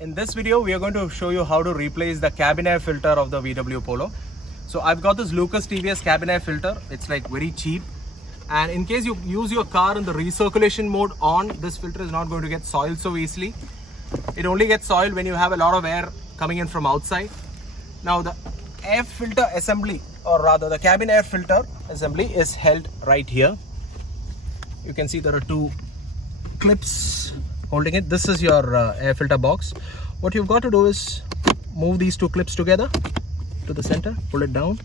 In this video, we are going to show you how to replace the cabin air filter of the VW Polo. So I've got this Lucas TVS cabin air filter. It's like very cheap. And in case you use your car in the recirculation mode on, this filter is not going to get soiled so easily. It only gets soiled when you have a lot of air coming in from outside. Now the air filter assembly, or rather the cabin air filter assembly, is held right here. You can see there are two clips holding it. This is your air filter box. What you've got to do is move these two clips together to the center, pull it down.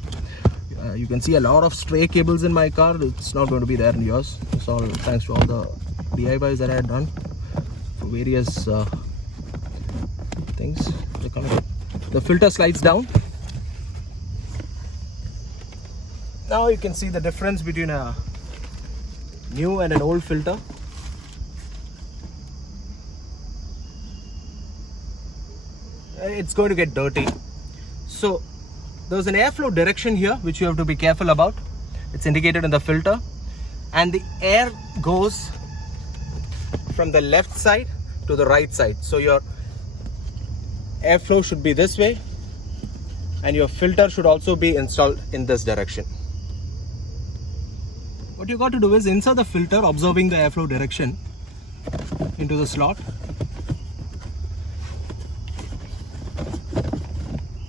You can see a lot of stray cables in my car. It's not going to be there in yours. It's all thanks to all the DIYs that I had done for various things. The filter slides down. Now you can see the difference between a new and an old filter. It's going to get dirty. So there's an airflow direction here which you have to be careful about. It's indicated in the filter, and the air goes from the left side to the right side. So your airflow should be this way, and your filter should also be installed in this direction. What you got to do is insert the filter observing the airflow direction into the slot.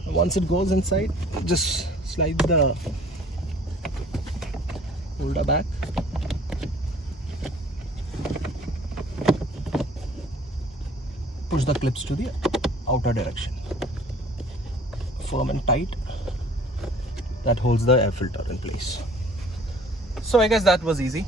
Once it goes inside, just slide the holder back. Push the clips to the outer direction. Firm and tight. That holds the air filter in place. So I guess that was easy.